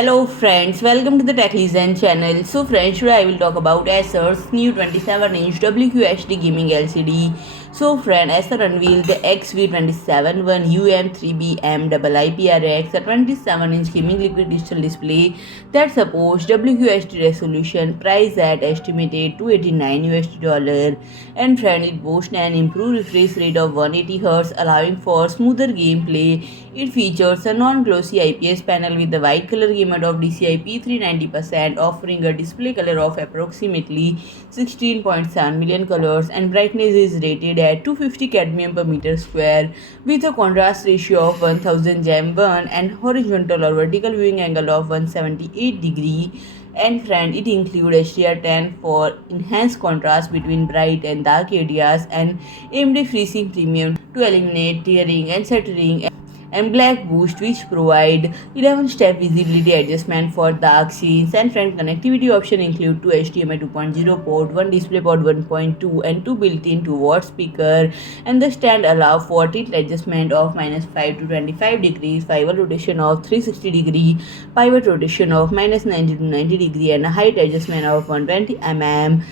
Hello friends, welcome to the TechListen channel. So friends, today I will talk about Acer's new 27-inch WQHD gaming LCD. So friend, Acer unveiled the XV271UM3bmiiprx, a 27-inch gaming liquid digital display that supports WQHD resolution, priced at estimated $289. And friend, it boasts an improved refresh rate of 180Hz, allowing for smoother gameplay. It features a non-glossy IPS panel with the white color gamut of DCI P390%, offering a display color of approximately 16.7 million colors, and brightness is rated at 250 cadmium per meter square with a contrast ratio of 1000 gem1 and horizontal or vertical viewing angle of 178 degree. And friend, it includes HDR10 for enhanced contrast between bright and dark areas, and AMD FreeSync Premium to eliminate tearing and stuttering, and black boost, which provide 11-step visibility adjustment for dark scenes. And friend, connectivity option include two HDMI 2.0 port, one DisplayPort 1.2, and two built-in 2-watt speaker. And the stand allow for tilt adjustment of -5 to 25 degrees, swivel rotation of 360 degree, pivot rotation of -90 to 90 degree, and a height adjustment of 120 mm.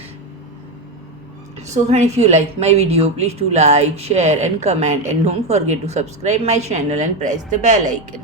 So friend, if you like my video, please do like, share and comment, and don't forget to subscribe my channel and press the bell icon.